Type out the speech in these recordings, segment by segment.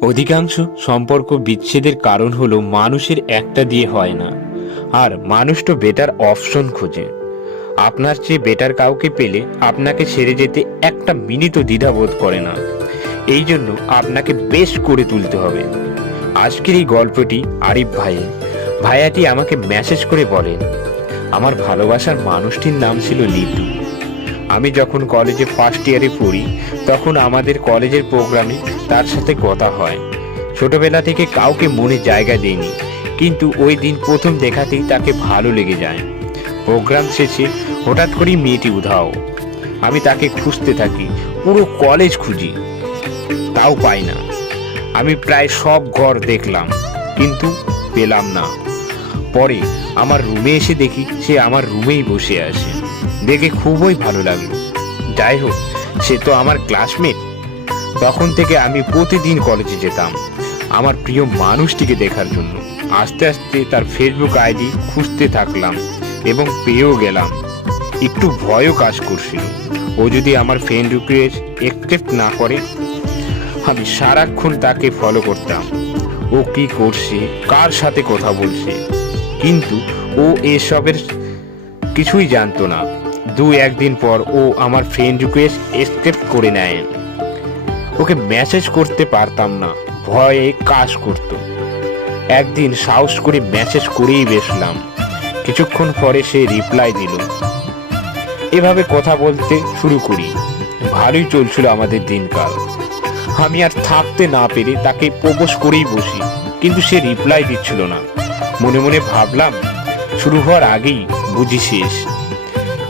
অধিকাংশ সম্পর্ক বিচ্ছেদের কারণ হলো মানুষের একটা দিয়ে হয় না, আর মানুষ তো বেটার অপশন খোঁজে। আপনার চেয়ে বেটার কাউকে পেলে আপনাকে ছেড়ে যেতে একটা মিনিটও দ্বিধাবোধ করে না। এই জন্য আপনাকে বেশ করে তুলতে হবে। আজকের এই গল্পটি আরিফ ভাইয়াটি আমাকে মেসেজ করে বলেন, আমার ভালোবাসার মানুষটির নাম ছিল লিটু। আমি যখন কলেজে ফার্স্ট ইয়ারে পড়ি তখন আমাদের কলেজের প্রোগ্রামে তার সাথে কথা হয়। ছোটবেলা থেকে কাউকে মনে জায়গা দেয়নি, কিন্তু ওই দিন প্রথম দেখাতেই তাকে ভালো লেগে যায়। প্রোগ্রাম শেষে হঠাৎ করেই মেয়েটি উধাও। আমি তাকে খুঁজতে থাকি, পুরো কলেজ খুঁজি, তাও পাই না। আমি প্রায় সব ঘর দেখলাম, কিন্তু পেলাম না। পরে আমার রুমে এসে দেখি সে আমার রুমেই বসে আছে। দেখে খুবই ভালো লাগলো। যাই হোক, সে তো আমার ক্লাসমেট। তখন থেকে আমি প্রতিদিন কলেজে যেতাম আমার প্রিয় মানুষটিকে দেখার জন্য। আস্তে আস্তে তার ফেসবুক আইডি খুঁজতে থাকলাম এবং পেয়েও গেলাম। একটু ভয়ও কাজ করছিল, ও যদি আমার ফ্রেন্ড রিকোয়েস্ট অ্যাকসেপ্ট না করে। আমি সারাক্ষণ তাকে ফলো করতাম, ও কি করছে, কার সাথে কথা বলছে, কিন্তু ও এসবের কিছুই জানতো না। একদিন পর ও আমার ফ্রেন্ড রিকোয়েস্ট অ্যাকসেপ্ট করে নেয়। ওকে মেসেজ করতে পারতাম না, ভয়ে কাজ করত। একদিন সাহস করে মেসেজ করেই বসলাম। কিছুক্ষণ পরে সে রিপ্লাই দিল। এভাবে কথা বলতে শুরু করি। ভালোই চলছিল আমাদের দিনকাল। আমি আর থাকতে না পেরে তাকে প্রপোজ করেই বসি, কিন্তু সে রিপ্লাই দিচ্ছিল না। মনে মনে ভাবলাম, শুরু হওয়ার আগেই বুঝি শেষ।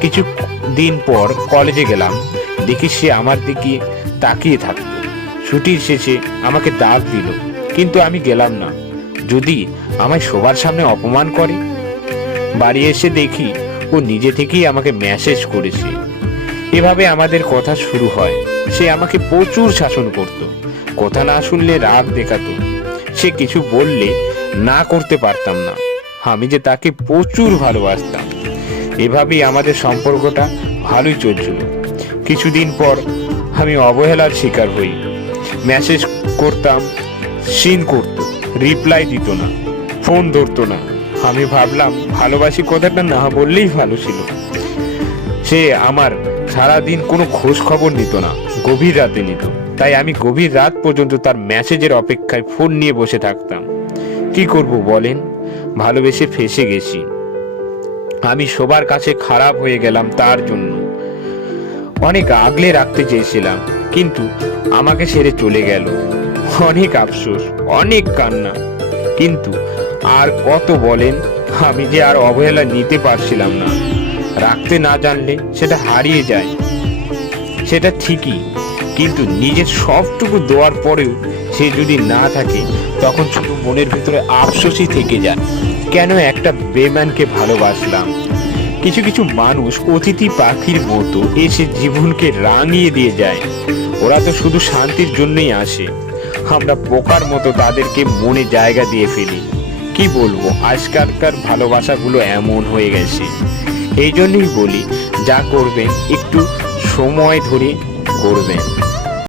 কিছু দিন পর কলেজে গেলাম, দেখি সে আমার দিকে তাকিয়ে থাকতো। ছুটির শেষে আমাকে ডাক দিল, কিন্তু আমি গেলাম না, যদি আমায় সবার সামনে অপমান করে। বাড়ি এসে দেখি ও নিজে থেকেই আমাকে মেসেজ করেছে। এভাবে আমাদের কথা শুরু হয়। সে আমাকে প্রচুর শাসন করত, কথা না শুনলে রাগ দেখাতো। সে কিছু বললে না করতে পারতাম না। আমি যে তাকে প্রচুর ভালোবাসতাম। এভাবেই আমাদের সম্পর্কটা ভালোই চলছিল। কিছুদিন পর আমি অবহেলার শিকার হই। মেসেজ করতাম, সিন করত, রিপ্লাই দিত না, ফোন ধরতো না। আমি ভাবলাম ভালোবাসি কথাটা না বললেই ভালো ছিল। সে আমার সারাদিন কোনো খোঁজ খবর নিত না, গভীর রাতে নিত। তাই আমি গভীর রাত পর্যন্ত তার মেসেজের অপেক্ষায় ফোন নিয়ে বসে থাকতাম। কি করব বলেন, ভালোবেসে ফেঁসে গেছি। আমি সবার কাছে খারাপ হয়ে গেলাম তার জন্য। অনেক আগলে রাখতে চেয়েছিলাম, কিন্তু আমাকে ছেড়ে চলে গেল। অনেক আফসোস, অনেক কান্না, কিন্তু আর কত বলেন। আমি যে আর অবহেলা নিতে পারছিলাম না। রাখতে না জানলে সেটা হারিয়ে যায়, সেটা ঠিকই, কিন্তু নিজের সবটুকু দেওয়ার পরেও সে যদি না থাকে, তখন শুধু মনের ভিতরে আফসোসই থেকে যায়, কেন একটা বেঈমানকে ভালোবাসলাম। কিছু কিছু মানুষ অতিথি পাখির মতো এসে জীবনকে রাঙিয়ে দিয়ে যায়। ওরা তো শুধু শান্তির জন্যই আসে। আমরা বোকার মতো তাদেরকে মনে জায়গা দিয়ে ফেলি। কি বলবো, আজকালকার ভালোবাসাগুলো এমন হয়ে গেছে। এই জন্যই বলি, যা করবেন একটু সময় ধরে করবেন।